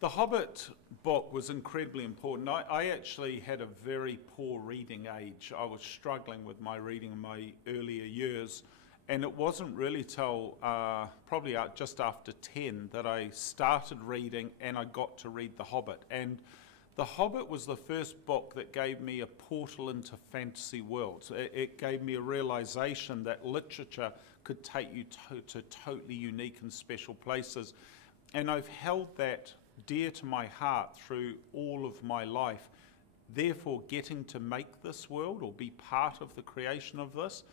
The Hobbit book was incredibly important. I actually had a very poor reading age. I was struggling with my reading in my earlier years, and it wasn't really till probably just after 10 that I started reading and I got to read The Hobbit. And The Hobbit was the first book that gave me a portal into fantasy worlds. It gave me a realization that literature could take you to totally unique and special places. And I've held that dear to my heart through all of my life. Therefore, getting to make this world or be part of the creation of this,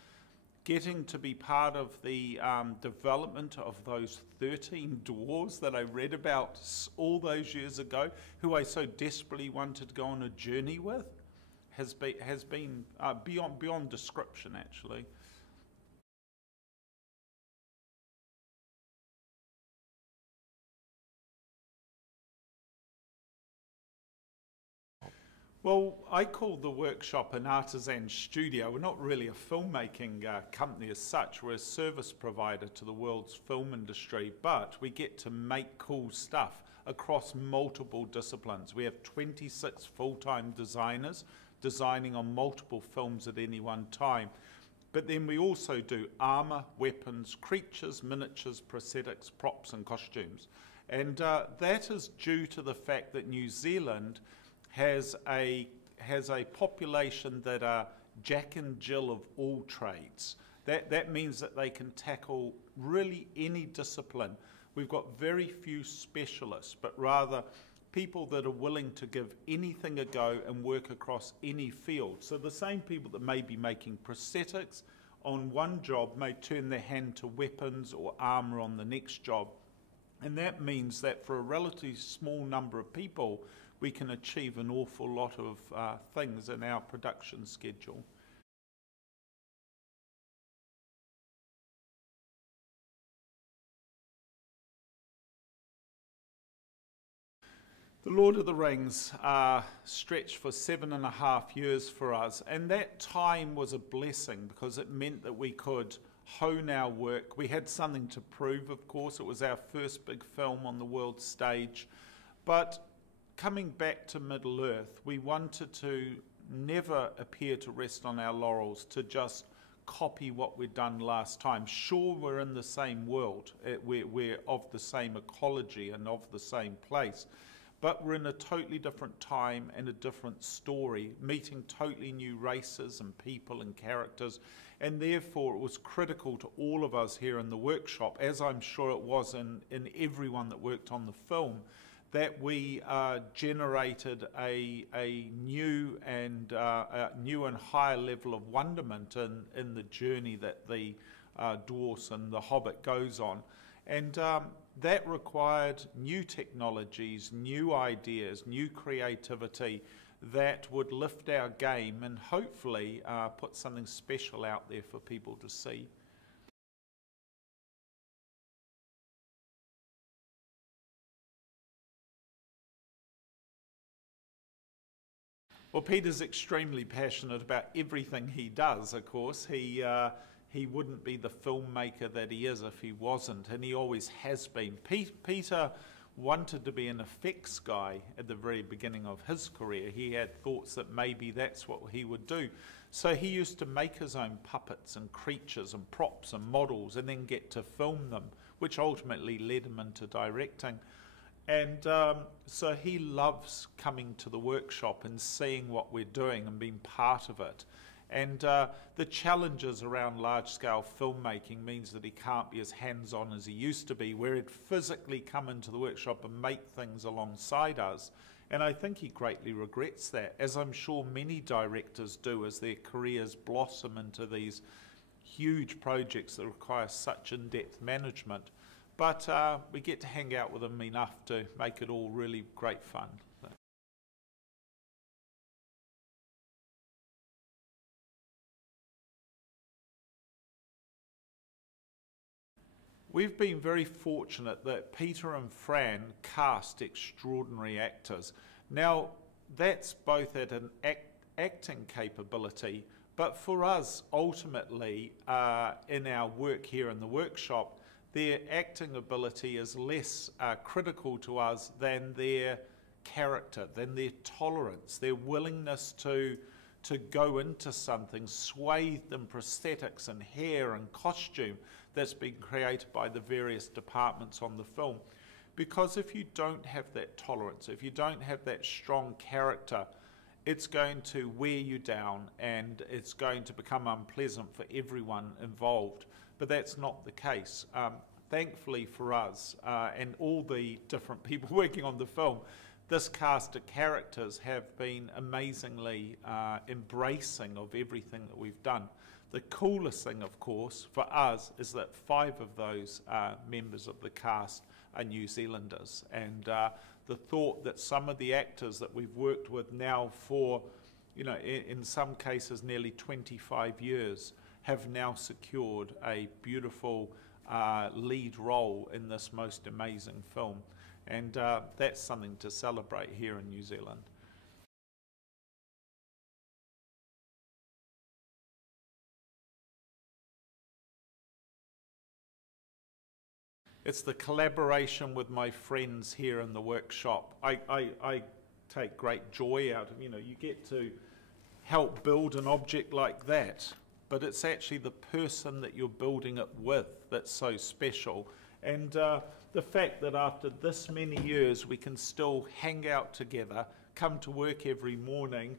getting to be part of the development of those 13 dwarves that I read about all those years ago, who I so desperately wanted to go on a journey with, has been beyond description, actually. Well, I call the workshop an artisan studio. We're not really a filmmaking company as such. We're a service provider to the world's film industry, but we get to make cool stuff across multiple disciplines. We have 26 full-time designers designing on multiple films at any one time. But then we also do armor, weapons, creatures, miniatures, prosthetics, props and costumes. And that is due to the fact that New Zealand has a population that are Jack and Jill of all trades. That means that they can tackle really any discipline. We've got very few specialists, but rather people that are willing to give anything a go and work across any field. So the same people that may be making prosthetics on one job may turn their hand to weapons or armor on the next job. And that means that for a relatively small number of people, we can achieve an awful lot of things in our production schedule. The Lord of the Rings stretched for 7.5 years for us, and that time was a blessing because it meant that we could hone our work. We had something to prove, of course. It was our first big film on the world stage. But coming back to Middle-earth, we wanted to never appear to rest on our laurels, to just copy what we'd done last time. Sure, we're in the same world. We're of the same ecology and of the same place. But we're in a totally different time and a different story, meeting totally new races and people and characters. And therefore, it was critical to all of us here in the workshop, as I'm sure it was in everyone that worked on the film, that we generated a new and higher level of wonderment in the journey that the dwarfs and the Hobbit goes on. And that required new technologies, new ideas, new creativity that would lift our game and hopefully put something special out there for people to see. Well, Peter's extremely passionate about everything he does, of course. He wouldn't be the filmmaker that he is if he wasn't, and he always has been. Peter wanted to be an effects guy at the very beginning of his career. He had thoughts that maybe that's what he would do. So he used to make his own puppets and creatures and props and models and then get to film them, which ultimately led him into directing. And so he loves coming to the workshop and seeing what we're doing and being part of it. And the challenges around large-scale filmmaking means that he can't be as hands-on as he used to be, where he'd physically come into the workshop and make things alongside us. And I think he greatly regrets that, as I'm sure many directors do as their careers blossom into these huge projects that require such in-depth management. But we get to hang out with him enough to make it all really great fun. We've been very fortunate that Peter and Fran cast extraordinary actors. Now, that's both at an acting capability, but for us, ultimately, in our work here in the workshop, their acting ability is less critical to us than their character, than their tolerance, their willingness to go into something swathed in prosthetics and hair and costume that's been created by the various departments on the film. Because if you don't have that tolerance, if you don't have that strong character, it's going to wear you down and it's going to become unpleasant for everyone involved. But that's not the case. Thankfully for us and all the different people working on the film, this cast of characters have been amazingly embracing of everything that we've done. The coolest thing, of course, for us is that 5 of those members of the cast are New Zealanders. And the thought that some of the actors that we've worked with now for, you know, in some cases nearly 25 years, have now secured a beautiful lead role in this most amazing film. And that's something to celebrate here in New Zealand. It's the collaboration with my friends here in the workshop. I take great joy out of, you know, you get to help build an object like that, but it's actually the person that you're building it with that's so special. And the fact that after this many years we can still hang out together, come to work every morning,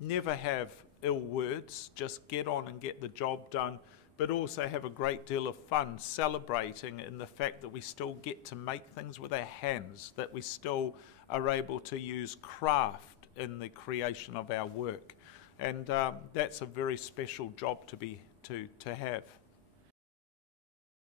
never have ill words, just get on and get the job done, but also have a great deal of fun celebrating in the fact that we still get to make things with our hands, that we still are able to use craft in the creation of our work. And that's a very special job to have.